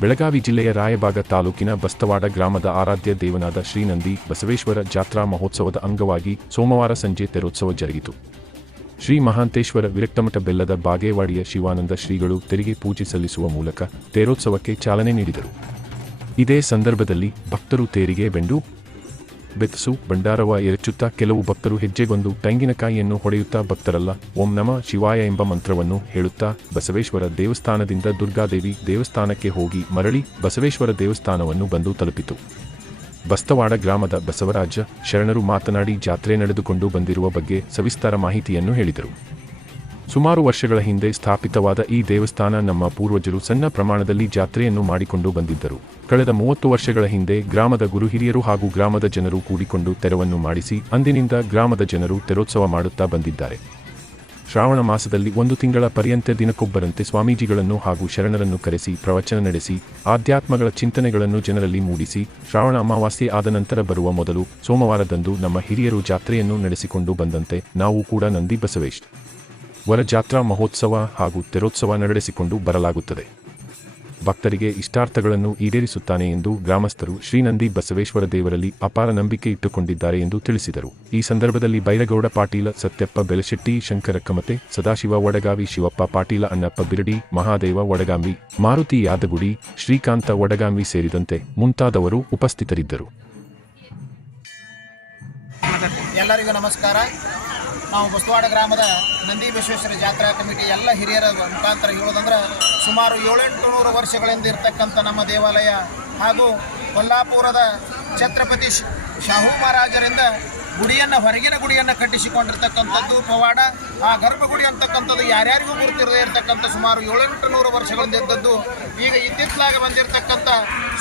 ಬೆಳಗಾವಿ ಜಿಲ್ಲೆಯ ರಾಯಬಾಗ ತಾಲೂಕಿನ ಬಸ್ತವಾಡ ಗ್ರಾಮದ ಆರಾಧ್ಯ ದೇವನಾದ ಶ್ರೀನಂದಿ ಬಸವೇಶ್ವರ ಜಾತ್ರಾ ಮಹೋತ್ಸವದ ಅಂಗವಾಗಿ ಸೋಮವಾರ ಸಂಜೆ ತೆರೋತ್ಸವ ಜರುಗಿತು. ಶ್ರೀ ಮಹಾಂತೇಶ್ವರ ವಿರಕ್ತಮಠ ಬೆಲ್ಲದ ಬಾಗೇವಾಡಿಯ ಶಿವಾನಂದ ಶ್ರೀಗಳು ತೆರಿಗೆ ಪೂಜೆ ಸಲ್ಲಿಸುವ ಮೂಲಕ ತೇರೋತ್ಸವಕ್ಕೆ ಚಾಲನೆ ನೀಡಿದರು. ಇದೇ ಸಂದರ್ಭದಲ್ಲಿ ಭಕ್ತರು ತೇರಿಗೆ ಬೆಂಡು ಬೆತ್ತಸು ಭಂಡಾರವ ಎರಚುತ್ತಾ ಕೆಲವು ಭಕ್ತರು ಹೆಜ್ಜೆಗೊಂದು ತೆಂಗಿನಕಾಯಿಯನ್ನು ಹೊಡೆಯುತ್ತಾ ಭಕ್ತರಲ್ಲ, ಓಂ ನಮ ಶಿವಾಯ ಎಂಬ ಮಂತ್ರವನ್ನು ಹೇಳುತ್ತಾ ಬಸವೇಶ್ವರ ದೇವಸ್ಥಾನದಿಂದ ದುರ್ಗಾದೇವಿ ದೇವಸ್ಥಾನಕ್ಕೆ ಹೋಗಿ ಮರಳಿ ಬಸವೇಶ್ವರ ದೇವಸ್ಥಾನವನ್ನು ಬಂದು ತಲುಪಿತು. ಬಸ್ತವಾಡ ಗ್ರಾಮದ ಬಸವರಾಜ ಶರಣರು ಮಾತನಾಡಿ ಜಾತ್ರೆ ನಡೆದುಕೊಂಡು ಬಂದಿರುವ ಬಗ್ಗೆ ಸವಿಸ್ತಾರ ಮಾಹಿತಿಯನ್ನು ಹೇಳಿದರು. ಸುಮಾರು ವರ್ಷಗಳ ಹಿಂದೆ ಸ್ಥಾಪಿತವಾದ ಈ ದೇವಸ್ಥಾನ ನಮ್ಮ ಪೂರ್ವಜರು ಸಣ್ಣ ಪ್ರಮಾಣದಲ್ಲಿ ಜಾತ್ರೆಯನ್ನು ಮಾಡಿಕೊಂಡು ಬಂದಿದ್ದರು. ಕಳೆದ ಮೂವತ್ತು ವರ್ಷಗಳ ಹಿಂದೆ ಗ್ರಾಮದ ಗುರು ಹಿರಿಯರು ಹಾಗೂ ಗ್ರಾಮದ ಜನರು ಕೂಡಿಕೊಂಡು ತೆರವನ್ನು ಮಾಡಿಸಿ ಅಂದಿನಿಂದ ಗ್ರಾಮದ ಜನರು ತೆರೋತ್ಸವ ಮಾಡುತ್ತಾ ಬಂದಿದ್ದಾರೆ. ಶ್ರಾವಣ ಮಾಸದಲ್ಲಿ ಒಂದು ತಿಂಗಳ ಪರ್ಯಂತ ದಿನಕ್ಕೊಬ್ಬರಂತೆ ಸ್ವಾಮೀಜಿಗಳನ್ನು ಹಾಗೂ ಶರಣರನ್ನು ಕರೆಸಿ ಪ್ರವಚನ ನಡೆಸಿ ಆಧ್ಯಾತ್ಮಗಳ ಚಿಂತನೆಗಳನ್ನು ಜನರಲ್ಲಿ ಮೂಡಿಸಿ ಶ್ರಾವಣ ಅಮಾವಾಸ್ಯೆ ಆದ ನಂತರ ಬರುವ ಮೊದಲು ಸೋಮವಾರದಂದು ನಮ್ಮ ಹಿರಿಯರು ಜಾತ್ರೆಯನ್ನು ನಡೆಸಿಕೊಂಡು ಬಂದಂತೆ ನಾವು ಕೂಡ ನಂದಿ ಬಸವೇಶ್ ವರ ಜಾತ್ರಾ ಮಹೋತ್ಸವ ಹಾಗೂ ತೆರೋತ್ಸವ ನಡೆಸಿಕೊಂಡು ಬರಲಾಗುತ್ತದೆ. ಭಕ್ತರಿಗೆ ಇಷ್ಟಾರ್ಥಗಳನ್ನು ಈಡೇರಿಸುತ್ತಾನೆ ಎಂದು ಗ್ರಾಮಸ್ಥರು ಶ್ರೀನಂದಿ ಬಸವೇಶ್ವರ ದೇವರಲ್ಲಿ ಅಪಾರ ನಂಬಿಕೆ ಇಟ್ಟುಕೊಂಡಿದ್ದಾರೆ ಎಂದು ತಿಳಿಸಿದರು. ಈ ಸಂದರ್ಭದಲ್ಲಿ ಬೈರಗೌಡ ಪಾಟೀಲ, ಸತ್ಯಪ್ಪ ಬೆಲಶೆಟ್ಟಿ ಶಂಕರ ಕಮತೆ ಸದಾಶಿವ ವಡಗಾವಿ, ಶಿವಪ್ಪ ಪಾಟೀಲ, ಅಣ್ಣಪ್ಪ ಬಿರಡಿ, ಮಹಾದೇವ ವಡಗಾಂಬಿ, ಮಾರುತಿ ಯಾದಗುಡಿ, ಶ್ರೀಕಾಂತ ವಡಗಾಂಬಿ ಸೇರಿದಂತೆ ಮುಂತಾದವರು ಉಪಸ್ಥಿತರಿದ್ದರು. ಎಲ್ಲರಿಗೂ ನಮಸ್ಕಾರ. ನಾವು ಬಸವಾಡ ಗ್ರಾಮದ ನಂದಿ ವಿಶ್ವೇಶ್ವರ ಜಾತ್ರಾ ಕಮಿಟಿ ಎಲ್ಲ ಹಿರಿಯರ ಮುಖಾಂತರ ಹೇಳೋದಂದ್ರೆ ಸುಮಾರು ಏಳೆಂಟು ನೂರು ವರ್ಷಗಳಿಂದ ಇರ್ತಕ್ಕಂಥ ನಮ್ಮ ದೇವಾಲಯ ಹಾಗೂ ಕೊಲ್ಲಾಪುರದ ಛತ್ರಪತಿ ಶಾಹು ಮಹಾರಾಜರಿಂದ ಗುಡಿಯನ್ನು, ಹೊರಗಿನ ಗುಡಿಯನ್ನು ಕಟ್ಟಿಸಿಕೊಂಡಿರ್ತಕ್ಕಂಥದ್ದು ಪವಾಡ. ಆ ಗರ್ಭಗುಡಿ ಅಂತಕ್ಕಂಥದ್ದು ಯಾರ್ಯಾರಿಗೂ ಗುರುತಿರದೇ ಇರತಕ್ಕಂಥ ಸುಮಾರು ಏಳೆಂಟು ನೂರು ವರ್ಷಗಳಿಂದ ಇದ್ದದ್ದು. ಈಗ ಇತ್ತಿತ್ತಲಾಗಿ ಬಂದಿರತಕ್ಕಂಥ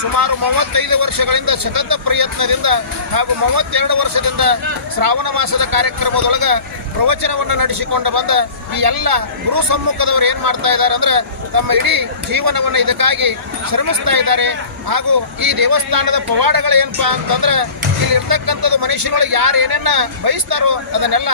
ಸುಮಾರು ಮೂವತ್ತೈದು ವರ್ಷಗಳಿಂದ ಸತತ ಪ್ರಯತ್ನದಿಂದ ಹಾಗೂ ಮೂವತ್ತೆರಡು ವರ್ಷದಿಂದ ಶ್ರಾವಣ ಮಾಸದ ಕಾರ್ಯಕ್ರಮದೊಳಗೆ ಪ್ರವಚನವನ್ನು ನಡೆಸಿಕೊಂಡು ಬಂದ ಈ ಎಲ್ಲ ಗುರು ಸಮ್ಮುಖದವರು ಏನು ಮಾಡ್ತಾ ಇದ್ದಾರೆ ಅಂದ್ರೆ ತಮ್ಮ ಇಡೀ ಜೀವನವನ್ನು ಇದಕ್ಕಾಗಿ ಶ್ರಮಿಸ್ತಾ ಇದ್ದಾರೆ. ಹಾಗೂ ಈ ದೇವಸ್ಥಾನದ ಪವಾಡಗಳು ಏನಪ್ಪ ಅಂತಂದ್ರೆ ಇಲ್ಲಿ ಇರ್ತಕ್ಕಂಥದ್ದು ಮನುಷ್ಯನೊಳಗೆ ಯಾರು ಏನೇನ ಬಯಸ್ತಾರೋ ಅದನ್ನೆಲ್ಲ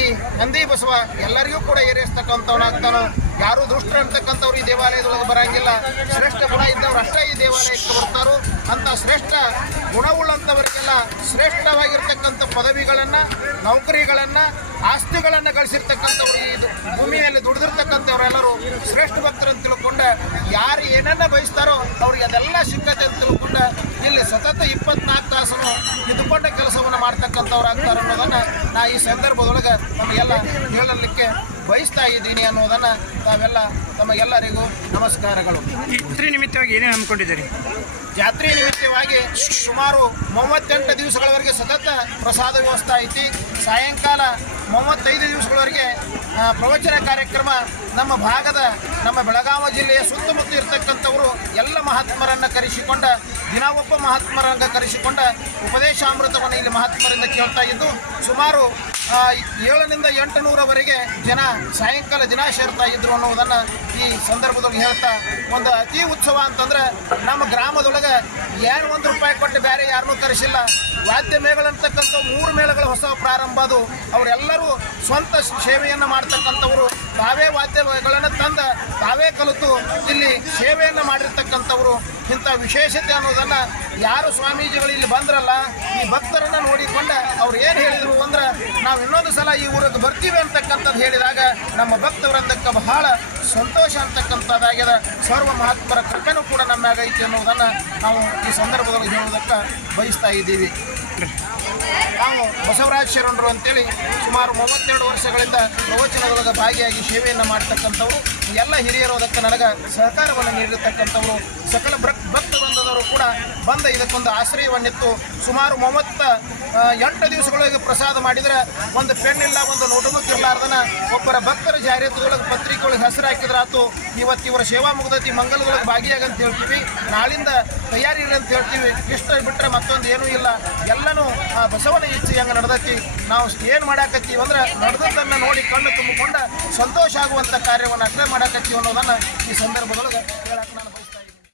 ಈ ನಂದಿ ಬಸವ ಎಲ್ಲರಿಗೂ ಕೂಡ ಏರಿಸ್ತಕ್ಕಂಥವನಾಗ್ತಾನೋ. ಯಾರು ದುಷ್ಟರು ಅಂತಕ್ಕಂಥವ್ರು ಈ ದೇವಾಲಯದೊಳಗೆ ಬರಂಗಿಲ್ಲ. ಶ್ರೇಷ್ಠ ಗುಣ ಇದ್ದವ್ರು ಅಷ್ಟೇ ಈ ದೇವಾಲಯಕ್ಕೆ ಬರ್ತಾರೋ ಅಂತ ಶ್ರೇಷ್ಠ ಗುಣವುಳ್ಳಂಥವರಿಗೆಲ್ಲ ಶ್ರೇಷ್ಠವಾಗಿರ್ತಕ್ಕಂಥ ಪದವಿಗಳನ್ನು, ನೌಕರಿಗಳನ್ನು, ಆಸ್ತಿಗಳನ್ನು ಗಳಿಸಿರ್ತಕ್ಕಂಥವ್ರು ಈ ದು- ದುಡಿದಿರ್ತಕ್ಕಂಥವರೆಲ್ಲರೂ ಶ್ರೇಷ್ಠ ಭಕ್ತರು ಅಂತ ತಿಳ್ಕೊಂಡು. ಯಾರು ಏನನ್ನ ಬಯಸ್ತಾರೋ ಅವ್ರಿಗೆ ಅದೆಲ್ಲ ಸಿಕ್ಕತ್ತೆ ಅಂತ ತಿಳ್ಕೊಂಡು. ಇಲ್ಲಿ ಸತತ ಇಪ್ಪತ್ನಾಲ್ಕು ತಾಸು ಇದ್ದುಕೊಂಡ ಕೆಲಸವನ್ನು ಮಾಡ್ತಕ್ಕಂಥವ್ರು ಆಗ್ತಾರೆ ಅನ್ನೋದನ್ನು ನಾ ಈ ಸಂದರ್ಭದೊಳಗೆ ನಮಗೆಲ್ಲ ಹೇಳಲಿಕ್ಕೆ ಬಯಸ್ತಾ ಇದ್ದೀನಿ ಅನ್ನೋದನ್ನು ತಾವೆಲ್ಲ ತಮಗೆಲ್ಲರಿಗೂ ನಮಸ್ಕಾರಗಳು. ಜಾತ್ರೆ ನಿಮಿತ್ತವಾಗಿ ಏನೇನು ಹಮ್ಮಿಕೊಂಡಿದ್ದೀರಿ? ಜಾತ್ರೆ ನಿಮಿತ್ತವಾಗಿ ಸುಮಾರು ಮೂವತ್ತೆಂಟು ದಿವಸಗಳವರೆಗೆ ಸತತ ಪ್ರಸಾದ ವ್ಯವಸ್ಥೆ ಐತಿ. ಸಾಯಂಕಾಲ ಮೂವತ್ತೈದು ದಿವಸಗಳವರೆಗೆ ಪ್ರವಚನ ಕಾರ್ಯಕ್ರಮ ನಮ್ಮ ಭಾಗದ, ನಮ್ಮ ಬೆಳಗಾವಿ ಜಿಲ್ಲೆಯ ಸುತ್ತಮುತ್ತ ಇರತಕ್ಕಂಥವರು ಎಲ್ಲ ಮಹಾತ್ಮರನ್ನು ಕರೆಸಿಕೊಂಡ ದಿನ ಒಬ್ಬ ಮಹಾತ್ಮರಂಗ ಕರೆಸಿಕೊಂಡ ಉಪದೇಶಾಮೃತವನ್ನು ಇಲ್ಲಿ ಮಹಾತ್ಮರಿಂದ ಕೇಳ್ತಾ ಇದ್ದು, ಸುಮಾರು ಏಳರಿಂದ ಎಂಟು ನೂರವರೆಗೆ ಜನ ಸಾಯಂಕಾಲ ದಿನ ಸೇರ್ತಾ ಇದ್ರು ಅನ್ನೋದನ್ನು ಈ ಸಂದರ್ಭದಲ್ಲಿ ಹೇಳ್ತಾ, ಒಂದು ಅತಿ ಉತ್ಸವ ಅಂತಂದ್ರೆ ನಮ್ಮ ಗ್ರಾಮದೊಳಗೆ ಏನು ಒಂದು ರೂಪಾಯಿ ಕೊಟ್ಟು ಬೇರೆ ಯಾರನ್ನೂ ಕರೆಸಿಲ್ಲ. ವಾದ್ಯ ಮೇಳಗಳಂತಕ್ಕಂಥ ಮೂರು ಮೇಳಗಳು ಹೊಸ ಪ್ರಾರಂಭ ಅದು. ಅವರೆಲ್ಲರೂ ಸ್ವಂತ ಸೇವೆಯನ್ನು ಮಾಡ್ತಕ್ಕಂಥವರು. ತಾವೇ ವಾದ್ಯಗಳನ್ನು ತಂದ, ತಾವೇ ಕಲಿತು ಇಲ್ಲಿ ಸೇವೆಯನ್ನು ಮಾಡಿರ್ತಕ್ಕಂಥವ್ರು, ಇಂಥ ವಿಶೇಷತೆ ಅನ್ನೋದನ್ನು ಯಾರು ಸ್ವಾಮೀಜಿಗಳು ಇಲ್ಲಿ ಬಂದ್ರಲ್ಲ, ಈ ಭಕ್ತರನ್ನು ನೋಡಿಕೊಂಡ ಅವ್ರು ಏನು ಹೇಳಿದರು ಅಂದ್ರೆ ನಾವು ಇನ್ನೊಂದು ಸಲ ಈ ಊರಿಗೆ ಬರ್ತೀವಿ ಅಂತಕ್ಕಂಥದ್ದು ಹೇಳಿದಾಗ ನಮ್ಮ ಭಕ್ತವೃಂದಕ್ಕೆ ಬಹಳ ಸಂತೋಷ ಅಂತಕ್ಕಂಥದ್ದಾಗ್ಯದ ಸರ್ವ ಮಹಾತ್ಮರ ಕೃಪೆನೂ ಕೂಡ ನಮ್ಮ ಆಗೈತಿ ಅನ್ನೋದನ್ನು ನಾವು ಈ ಸಂದರ್ಭದಲ್ಲಿ ಹೇಳೋದಕ್ಕೆ ಬಯಸ್ತಾ ಇದ್ದೀವಿ. ನಾವು ಬಸವರಾಜ ಶರಣರು ಅಂತೇಳಿ ಸುಮಾರು ಮೂವತ್ತೆರಡು ವರ್ಷಗಳಿಂದ ಪ್ರವಚನದೊಳಗೆ ಭಾಗಿಯಾಗಿ ಸೇವೆಯನ್ನು ಮಾಡ್ತಕ್ಕಂಥವ್ರು. ಎಲ್ಲ ಹಿರಿಯರು ಅದಕ್ಕೆ ನನಗೆ ಸಹಕಾರವನ್ನು ನೀಡಿರ್ತಕ್ಕಂಥವ್ರು. ಸಕಲ ಭಕ್ ಬಂದವರು ಕೂಡ ಬಂದ ಇದಕ್ಕೊಂದು ಆಶ್ರಯವನ್ನಿತ್ತು. ಸುಮಾರು ಮೂವತ್ತ ಎಂಟು ದಿವಸಗಳಿಗೆ ಪ್ರಸಾದ ಮಾಡಿದರೆ ಒಂದು ಪೆನ್ ಇಲ್ಲ ಒಂದು ನೋಟ್ಬುಕ್ ಇರಲಾರ್ದನ ಒಬ್ಬರ ಭಕ್ತರ ಜಾಹೀರಾತುಗಳಿಗೆ ಪತ್ರಿಕೆಗಳಿಗೆ ಹೆಸರು ಹಾಕಿದ್ರಾತು ಇವತ್ತು ಇವರ ಸೇವಾ ಮುಗ್ದತಿ ಮಂಗಲದೊಳಗೆ ಭಾಗಿಯಾಗಂತ ಹೇಳ್ತೀವಿ. ನಾಳಿಂದ ತಯಾರಿ ಇಲ್ಲ ಅಂತ ಹೇಳ್ತೀವಿ. ಇಷ್ಟ ಬಿಟ್ಟರೆ ಮತ್ತೊಂದು ಏನೂ ಇಲ್ಲ. ಎಲ್ಲನೂ ಆ ಬಸವನ ಇಚ್ಛೆ ಹೆಂಗೆ ನಡೆದೈತಿ. ನಾವು ಏನು ಮಾಡಾಕತ್ತೀವಿ ಅಂದ್ರೆ ನಡೆದದ್ದನ್ನು ನೋಡಿ ಕಣ್ಣು ತುಂಬಿಕೊಂಡ ಸಂತೋಷ ಆಗುವಂಥ ಕಾರ್ಯವನ್ನು ಅಷ್ಟೇ ಮಾಡಾಕತ್ತೀವಿ ಅನ್ನೋದನ್ನು ಈ ಸಂದರ್ಭದೊಳಗೆ ಹೇಳಕ್ಕೆ